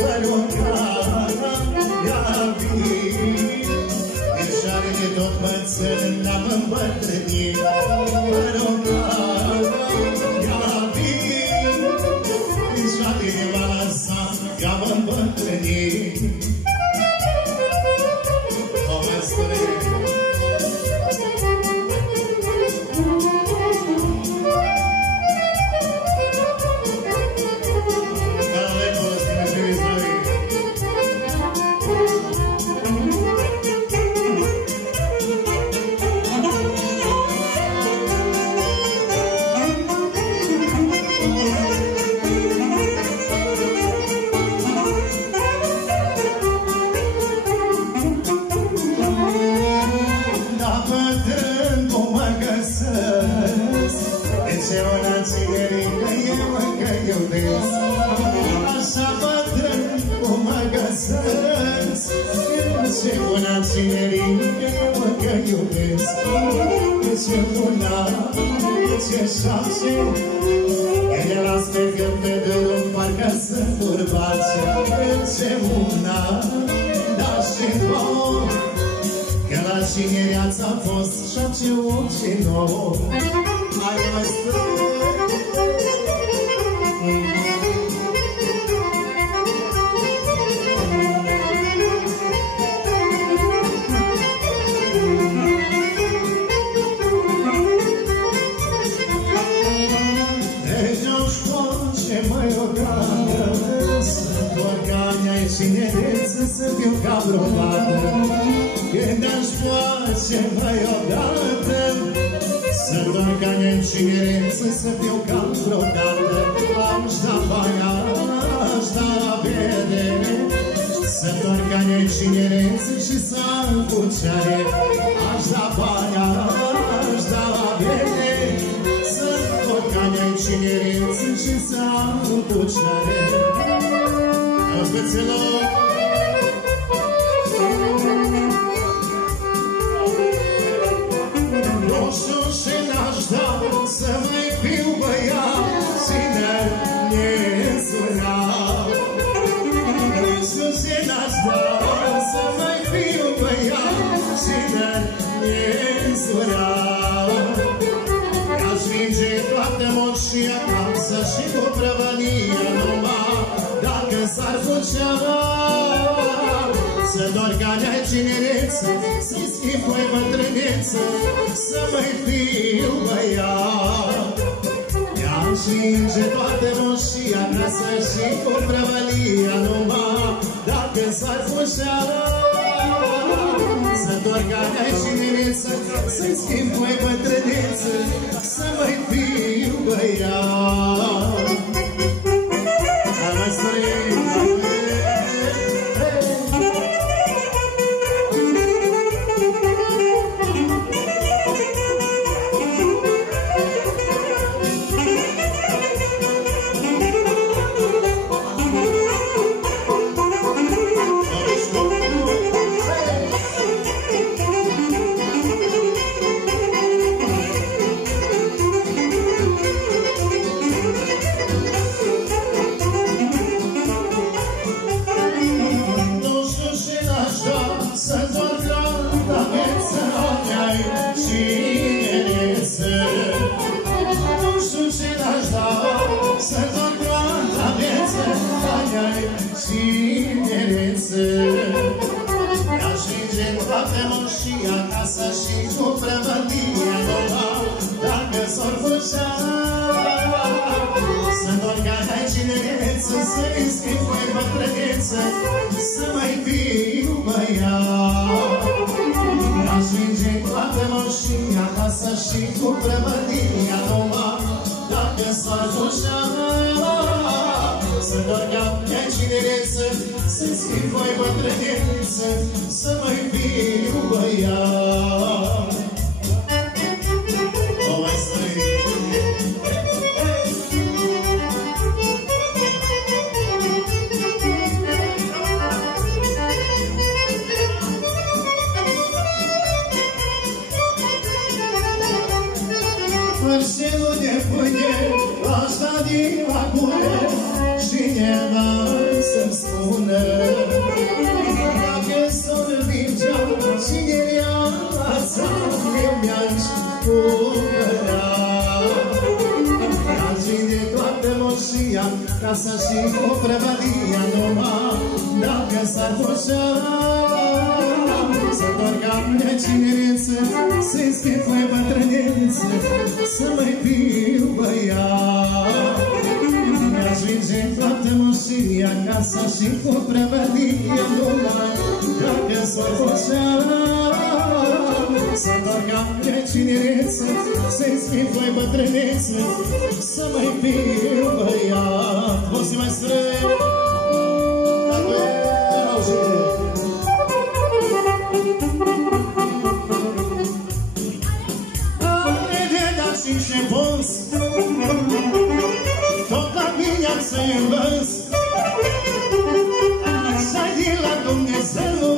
Părocana ia vin, Eșoare de tot bățân n-am îmbătrânit. Părocana ia vin, Eșoare de balansa i-am îmbătrânit. O măsture așa bătrân cum mă găsesc, ce bună ținerine mă iubesc. Ce bună, ce șase, ele las pe gând pe drum, parcă sunt urbace. Ce bună, dar și nouă, că la cinereața a fost și-a ce nouă. Hai mai strâng. Să fiu ca vreodată, când aș face mai odată, să doar ca neîncinereță, să fiu ca vreodată. Aș da bani, aș da vede, să doar ca neîncinereță și să am puceare. Aș da bani, aș da vede, să doar ca neîncinereță și să am puceare. Fețelor, nu știu ce n-aș da să mai fiu băiat și ne-nsărat. Nu știu ce n-aș da să mai fiu băiat și ne-nsărat. Mi-aș vinge toată moșia acasă și cu prăvălia numai dacă s-ar putea să doar ca ne-ai cinereță, să-i schimb cu-i bătrâneță, să mai fiu băiat. Mi-aș vinge toată moșia acasă și cu prăvălia numai dacă s-ar putea să doar ca ne-ai cinereță, să-i schimb cu-i bătrâneță, să mai fiu băiat. Să mai fiu băiat. Mi-aș vinge toată moșia acasă și cu prăvălia numai dacă s-ar putea să doar ca mea cinereță, să-i schimb voi bătrâneță, să mai fiu băiat. O mai strâng. Mărselul de pâine, asta din la gură, și ne-a să-mi spune casa și cu prăvălia numai dacă s-ar pușa să întorc de cinereță, să-i schifui bătrâneță, să mai fiu băiat. Mi-aș vinge toată moșia, casa și cu prăvălia numai dacă s-ar pușa să întorc de cinereță, să-i schifui bătrâneță, să mai fiu băiat. O să mai strâng și pus tot la mine am să-i învăț așa-i de la Dumnezeu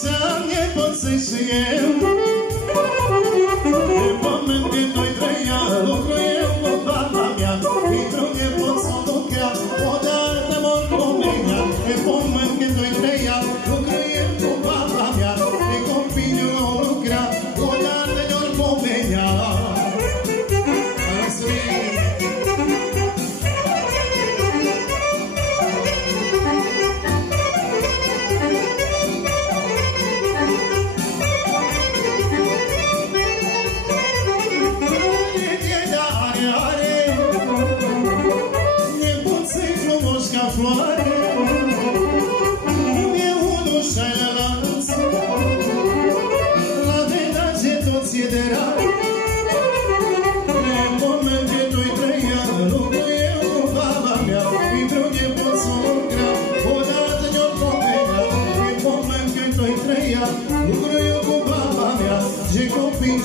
să-mi nepoțesc și eu de moment când noi trăia lucru eu cu baba mea pentru nepot să lucra odată mor pomenia de moment când noi trăia lucru eu cu baba mea de copilul o lucra odată de ori pomenia.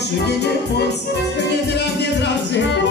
Și de nepoți, de drag de poți.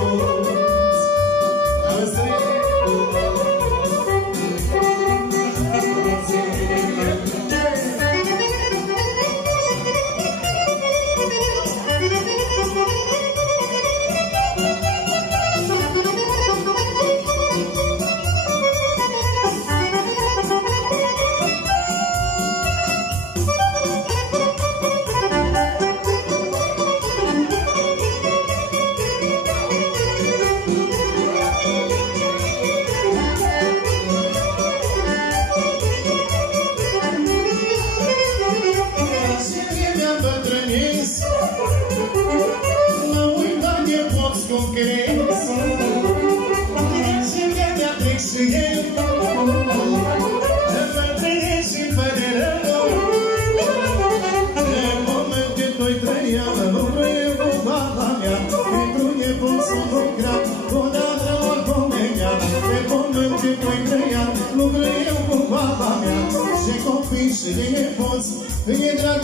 Și de nepoți, e drag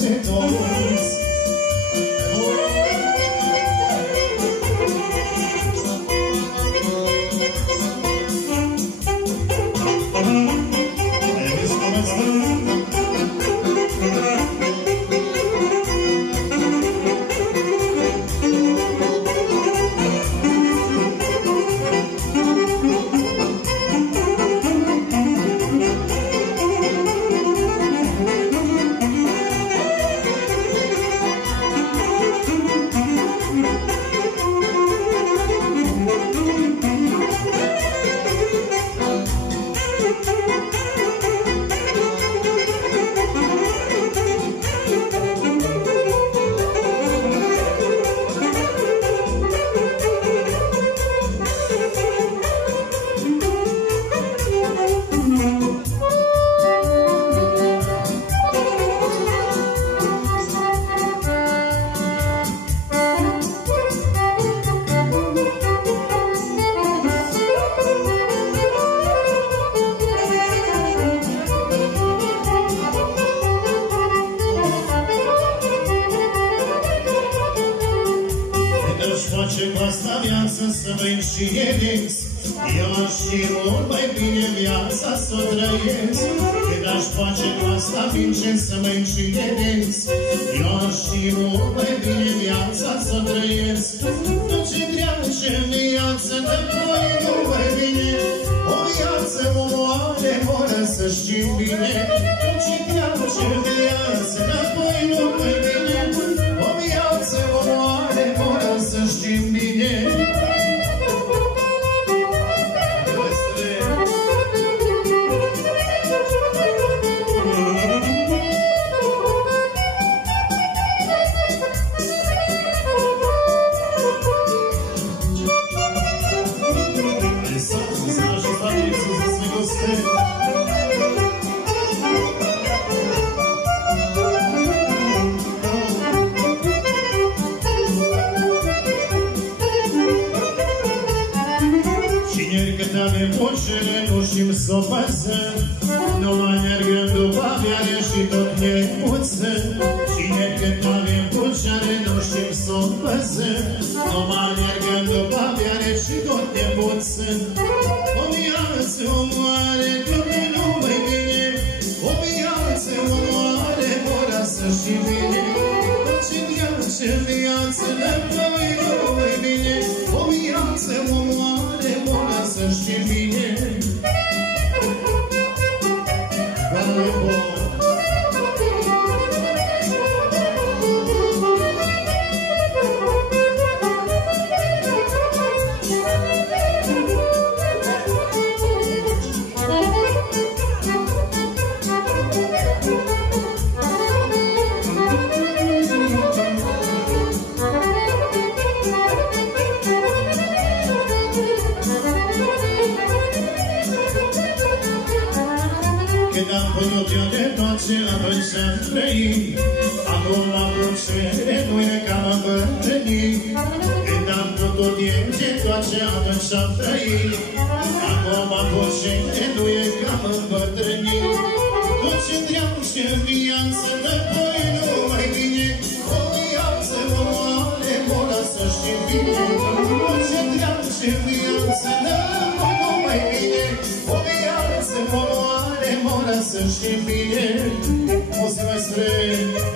ce toți. Și e lins, eu știu mult mai bine viața să o trăiesc. Când aș face cu asta vince să mă și e lins, eu știu mult mai bine viața să o trăiesc. Nu ce trece în viață de voi nu mai bine, o viață omoare fără să știm bine. Nu ce trece în viață de voi nu mai bine, o viață omoare fără să știm bine. nu știm s-o păsăm, numai mergem după aviare și tot ne puțăm. Cine când avem pușare, nu știm s-o păsăm, numai mergem după aviare și tot ne puțăm. O viață omoare, toată nu-i bine, o viață omoare, morasă și bine. Ce viață, viață, de-apoi nu-i bine, o viață omoare, morasă și bine. Atunci am trăit, acum am putere, nu e ca mă bătrâni. Când am putut ieși toace, atunci am trăit, acum am putere, nu e ca mă bătrâni. Tot ce treau și viață, înapoi nu mai vine, o viață omoare, morasă și bine. Tot ce treau și viață, înapoi nu mai vine, o viață omoare, morasă și bine. Mulțumesc, frate!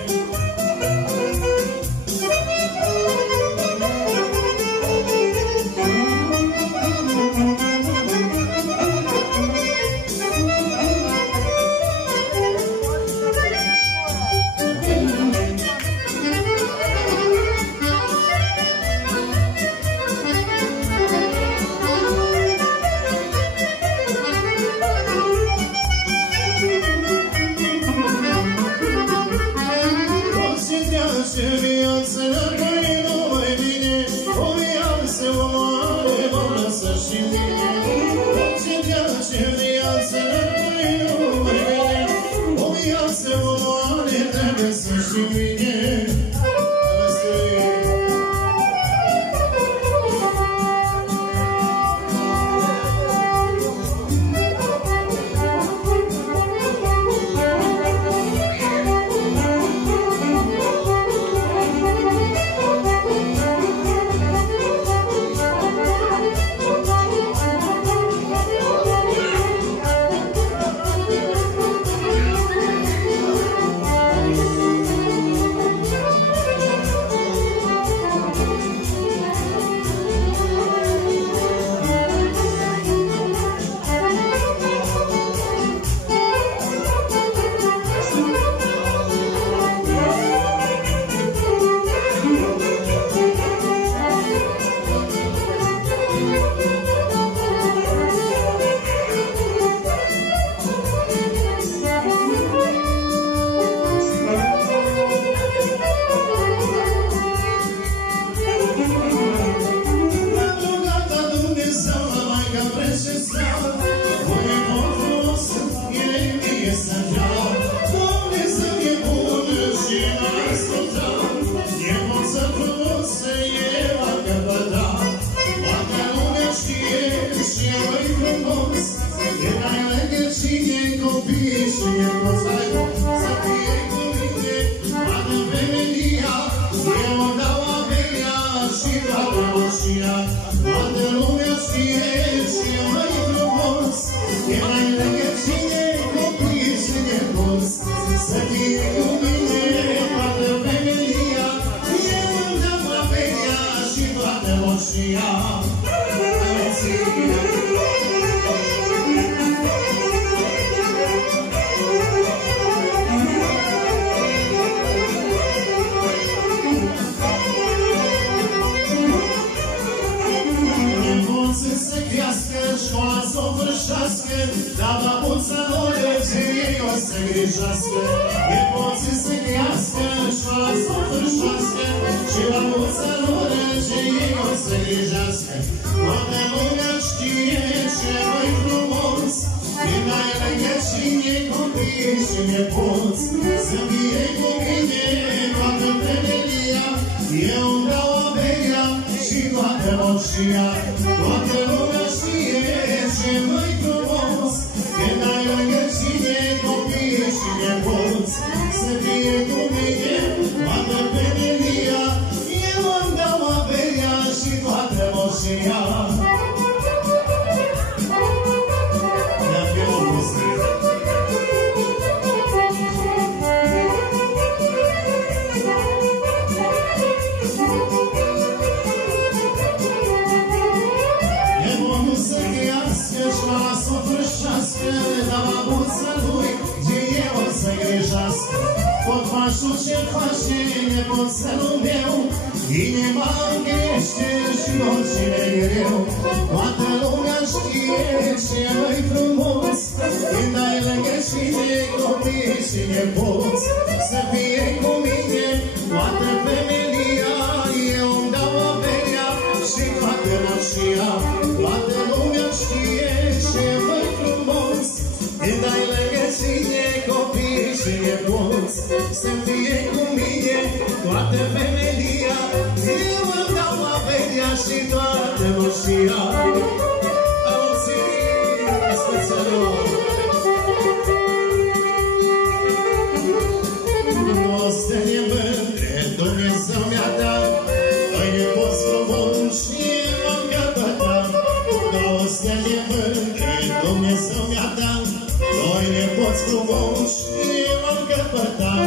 grijească, e poți să crească, școala să vârșească, și la mulța lor ce ei o să grijească. Toată lumea știe ce mai frumos, când ai lângă cine copii și nepoți, să fie cu mine toată femelia, eu dau averia și toată moșia. Toată lumea știe ce mai frumos, Tot fașul ce face nepoțelul meu, inima crește și orice greu. Toată lumea știe ce mai frumos, când ai lângă cine copii și nepoți. Să fie cu mine toată femelia, eu îmi dau averea și toată roșia. Toată lumea știe ce mai frumos, când ai lângă cine copii și nepoți. Să fie cu mine toată femelia, eu îmi dau averea și toată roșia. Auziți, spățălor! Nu să ne mândre, Dumnezeu mi-a dat doi nepoți frumoși și m-am căpătat. Nu să ne mândre, Dumnezeu mi-a dat doi nepoți frumoși și m-am căpătat.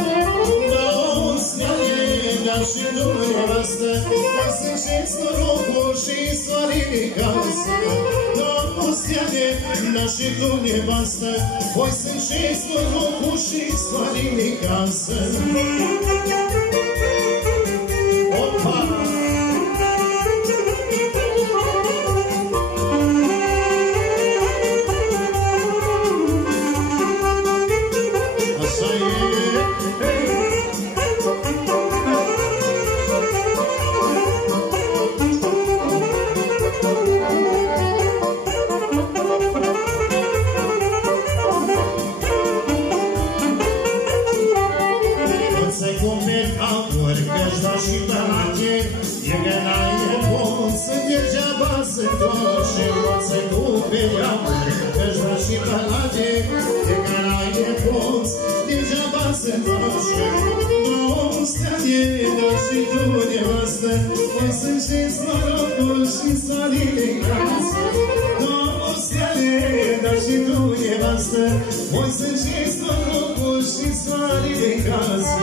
Nu să ne dar și dumneavoastră, voi sunteți norocul și soarele casă. Nu să ne dar și dumneavoastră, voi sunteți norocul și soarele casă. Opa! Așa e! Și tărache, e că n-ai nepot să degeaba se toace. Pot să cupe aur, că-și va și tărache, e că n-ai nepot degeaba se toace. Nu stea de dar și tu nevastă, voi sunteți norocul și soarele casă. Nu stea de dar și tu nevastă, voi sunteți norocul și soarele casă.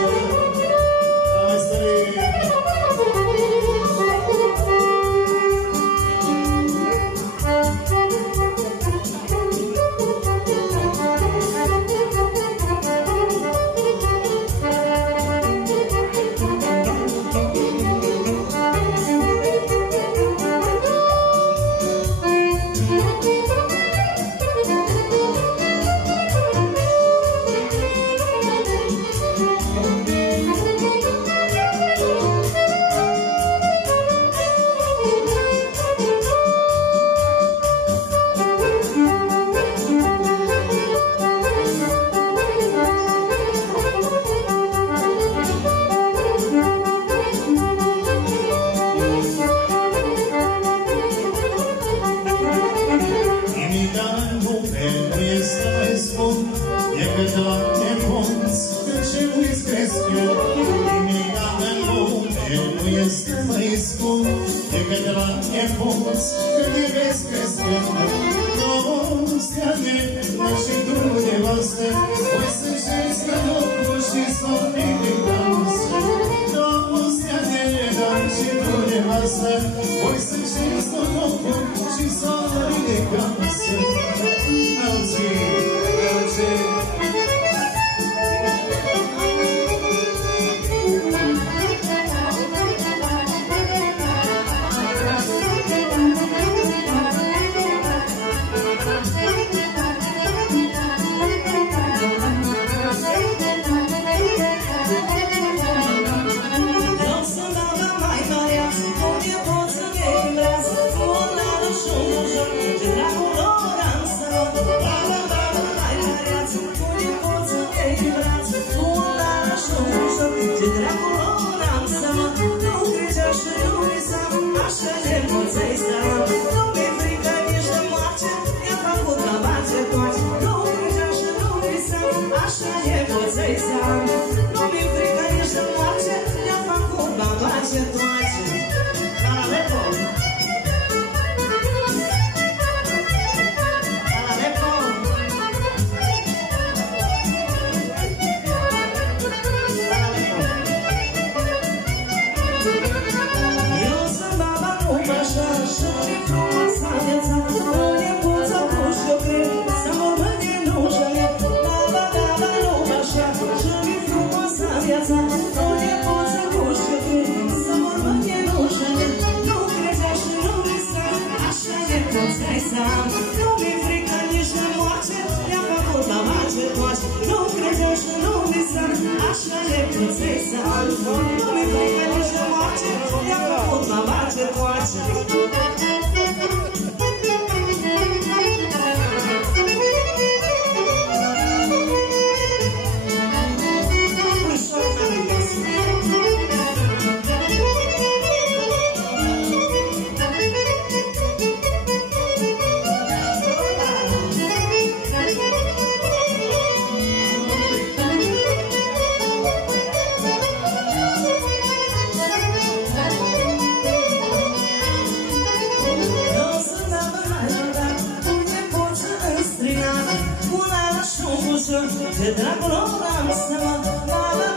frumoasă, de dragul lor am să mă baba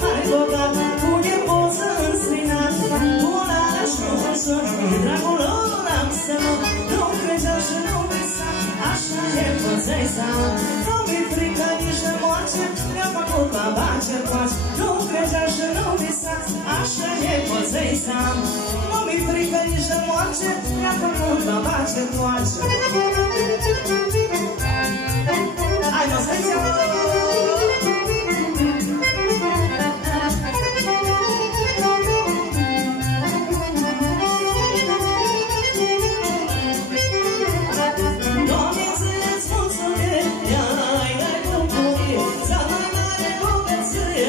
mare bogat, cu nepoță înstrinat, cu o lală frumoasă, de dragul lor am să mă, nu credea și nu visa, așa e păței seama, nu mi-e frică nici de moarte, mi-a făcut baba ce poate, nu credea și nu visa, așa e păței seama, nu mi-e frică nici de moarte, mi-a făcut baba ce poate. Hai, mă, stai-ți-o! Doamne, ți-ți mulțumesc, i-ai dai bucurie, să mai mare bogăție,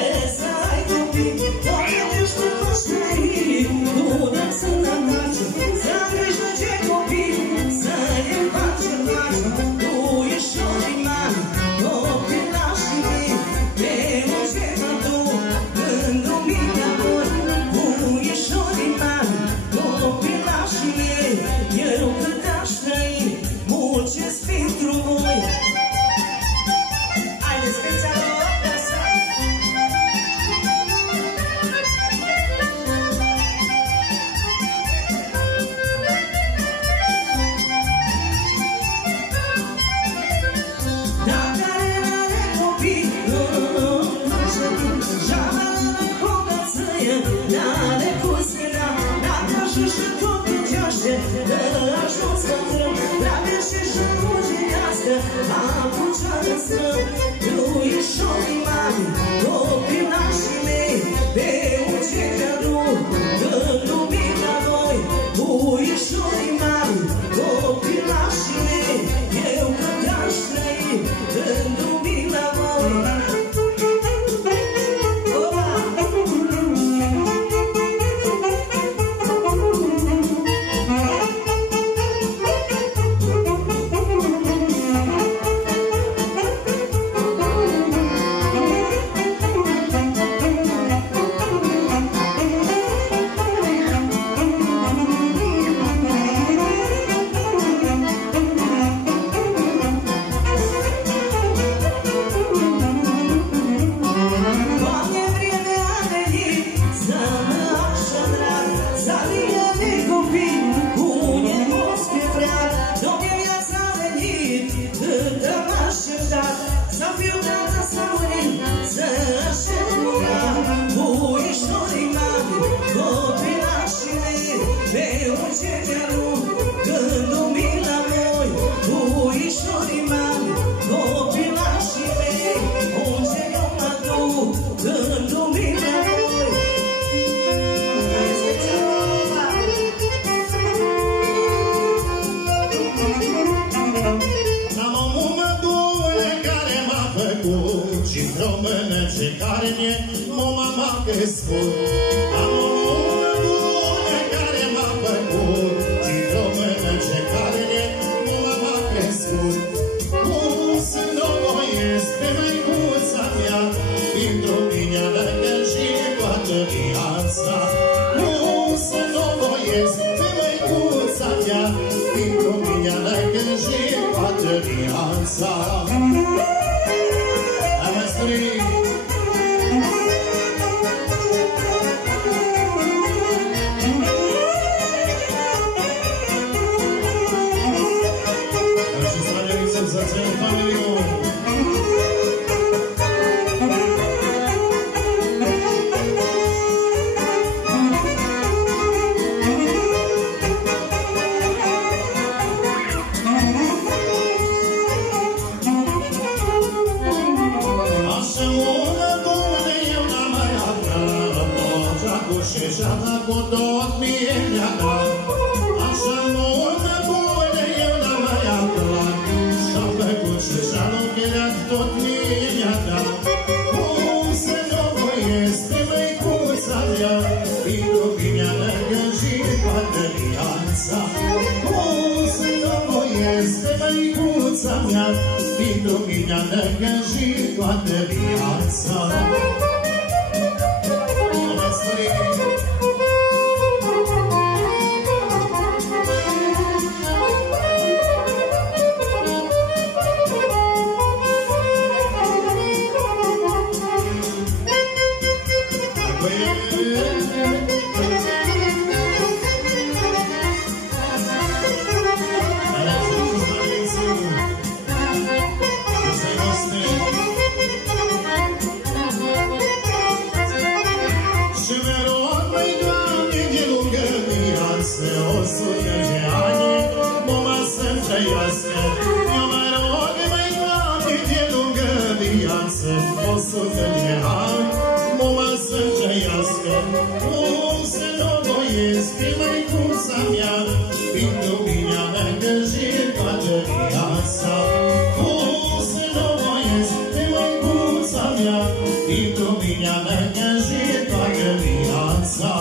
e să ai copii. Doamne, ești cu coștării, nu dăm sănătate, să am grijă ce copii, să ne facem pace. Tu ești o primară, copilașii mei, de orice mă duc, gândul mic de amor. Tu ești o primară, copilașii mei, eu cât aș trăi, muncesc pentru voi. Haideți, fețeală, acasă! Dacă are copii, și-avea bogăție, n-are cu sfera, dacă ajunge tot duceaște, ajuns bătrân, dragă și ruginească, apuceară strău, nu ești o mare, copilașii mei, pe un ce cadou, gândul mic la voi, tu ești o mare, copilașii mei, eu cât aș trăi, gândul mic la voi. Doamne, vreme a venit să mă așa drag, să vină de copii cu nepoți pe freag. Doamne, viața a venit cât am așteptat, să fiu tată sau unii, să aștept curat. Tu ești o mare, copilașii mei, pe orice de-a-lung, gândul mic la voi. Tu ești o mare, copilașii mei, orice eu mă duc, gândul mic la voi. Am o mumădule care m-a făcut și vreo mână ce care mie mama m-a crescut. Am o mumădule care m-a făcut și vreo mână ce care mie mama m-a crescut. Cum să nu voiesc pe măicuța mea, pentru mine alăgă și toată viața. Cum să nu voiesc pe măicuța mea, pentru mine alăgă și toată viața. Hai, măstrii! Și să ne visăm să ținem familiul! Așa mână bună eu n-am mai aflat, Pocea cu șeșata cu tot mie mi-a dat. Așa mână bună eu n-am mai aflat, Și-am făcut șeșata cherat tot mie mi-a dat. Cum să nu voiesc pe măicuța mea, pentru mine alăgă și toată viața. Cum să nu voiesc pe măicuța mea, pentru mine alăgă și toată viața. 100 de ani, numai să trăiască. Nu se logoiesc pe măicuța mea, pentru mine am îngrijit toată viața. Nu se logoiesc pe măicuța mea, pentru mine am îngrijit toată viața.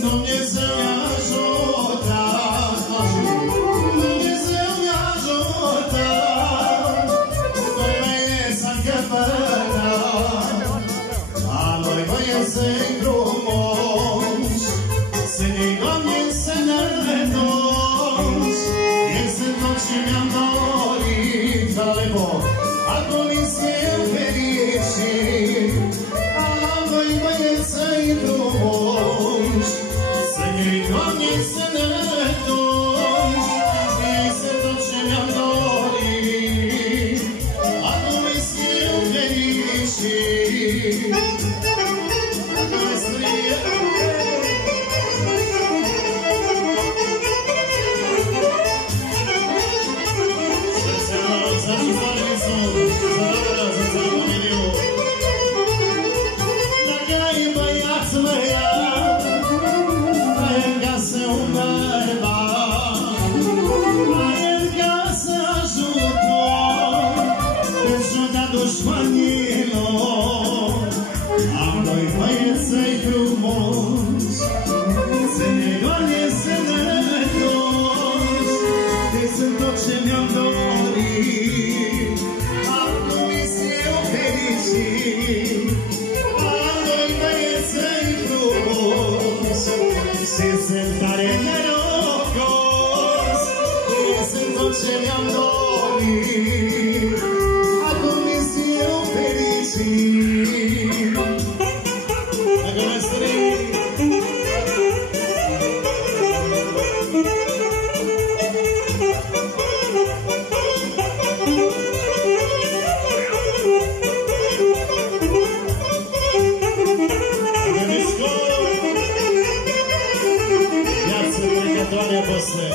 Dumnezeu i-a ajutat. posle.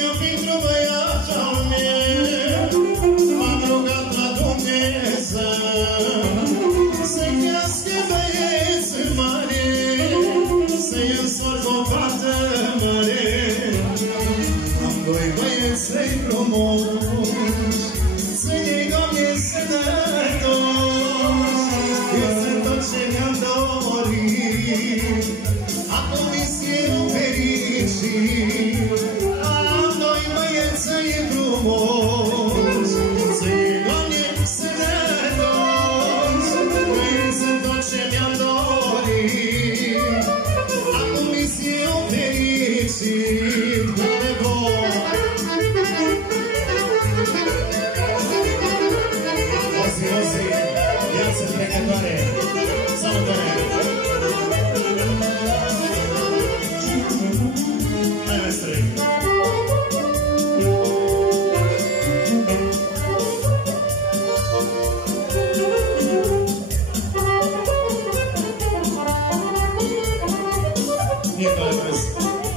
Eu pentru băiatul meu m-am rugat la Dumnezeu să crească băieți mare, să-i însort o fată mare. Am doi băieței frumoși, să-i iei, Doamne, sănătoși. Eu sunt tot ce mi-am dorit, acum eu fericit. Am doi băieței frumoși, să-i iei, Doamne, sănătoși. Eu sunt tot ce mi-am dorit, acum eu fericit. La voi! Ozi, viață trecătoare, salutare! Hai, mestre! Nie,